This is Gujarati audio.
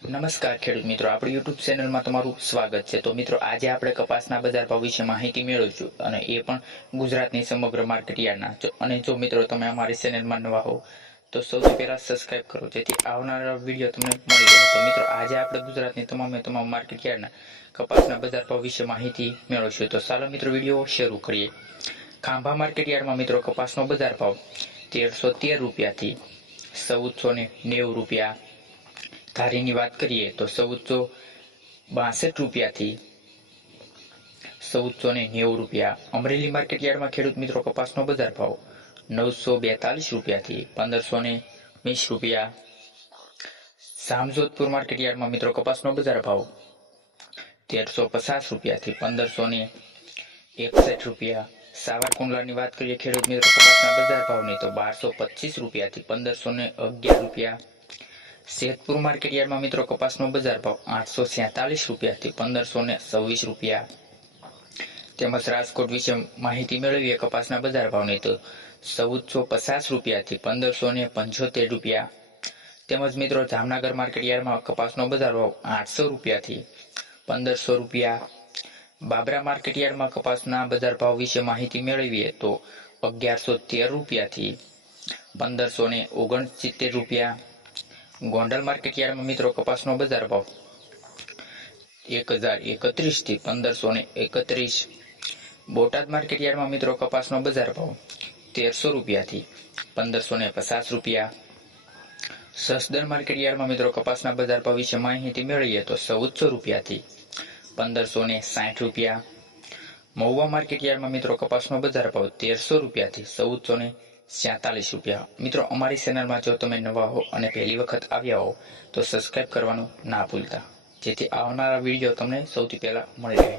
નમસ્કાર ખેડૂત મિત્રો, આપણી યુટ્યુબ ચેનલમાં તમારું સ્વાગત છે। તો મિત્રો, આજે આપણે કપાસના બજાર ભાવ વિશે માહિતી મેળવીશું અને એ પણ ગુજરાતની સમગ્ર માર્કેટ યાર્ડના। અને જો મિત્રો તમે અમારી ચેનલમાં નવા હો તો સૌથી પહેલા સબસ્ક્રાઇબ કરો, જેથી આવનારા વિડીયો તમને મળી રહે। તો મિત્રો, આજે આપણે ગુજરાતની તમામ માર્કેટ યાર્ડના કપાસના બજાર ભાવ વિશે માહિતી મેળવીશું। તો ચાલો મિત્રો, વિડીયો શરૂ કરીએ। ખાંભા માર્કેટ યાર્ડમાં મિત્રો કપાસનો બજાર ભાવ 1313 રૂપિયાથી 1490 રૂપિયા। ધારીની વાત કરીએ તો 1462 રૂપિયાથી 1490 રૂપિયા। અમરેલી માર્કેટ યાર્ડમાં ખેડૂત મિત્રો કપાસનો બજાર ભાવ 942 રૂપિયાથી 1520 રૂપિયા। જામજોધપુર માર્કેટ યાર્ડમાં મિત્રો કપાસનો બજાર ભાવ 1350 રૂપિયાથી 1561 રૂપિયા। સાવરકુંડલાની વાત કરીએ ખેડૂત મિત્રો કપાસના બજાર ભાવની તો 1225 રૂપિયાથી 1511 રૂપિયા। જેતપુર માર્કેટ યાર્ડમાં મિત્રો કપાસનો બજાર ભાવ 847 રૂપિયાથી 1526 રૂપિયા। તેમજ રાજકોટ વિશે માહિતી મેળવીએ કપાસના બજાર ભાવની તો 1450 રૂપિયાથી 1575 રૂપિયા। તેમજ મિત્રો જામનગર માર્કેટ યાર્ડમાં કપાસનો બજાર ભાવ 800 રૂપિયાથી 1500 રૂપિયા। બાબરા માર્કેટ યાર્ડમાં કપાસના બજાર ભાવ વિશે માહિતી મેળવીએ તો 1113 રૂપિયાથી 1569 રૂપિયા। ગોંડલ માર્કેટ યાર્ડમાં મિત્રો કપાસનો બજાર ભાવ 1031 થી 1531। બોટાદ માર્કેટ યાર્ડમાં મિત્રો કપાસનો બજાર ભાવ 1300 રૂપિયાથી 1550 રૂપિયા। સસદન માર્કેટ યાર્ડમાં મિત્રો કપાસના બજાર ભાવ વિશે માહિતી મેળવીએ તો 1400 રૂપિયાથી 1560 રૂપિયા। મહુવા માર્કેટ યાર્ડમાં મિત્રો કપાસનો બજાર ભાવ 1300 રૂપિયાથી 1447 રૂપિયા। મિત્રો, અમારી ચેનલમાં જો તમે નવા હો અને પહેલી વખત આવ્યા હો તો સબસ્ક્રાઇબ કરવાનું ના ભૂલતા, જેથી આવનારા વિડીયો તમને સૌથી પહેલા મળી રહે।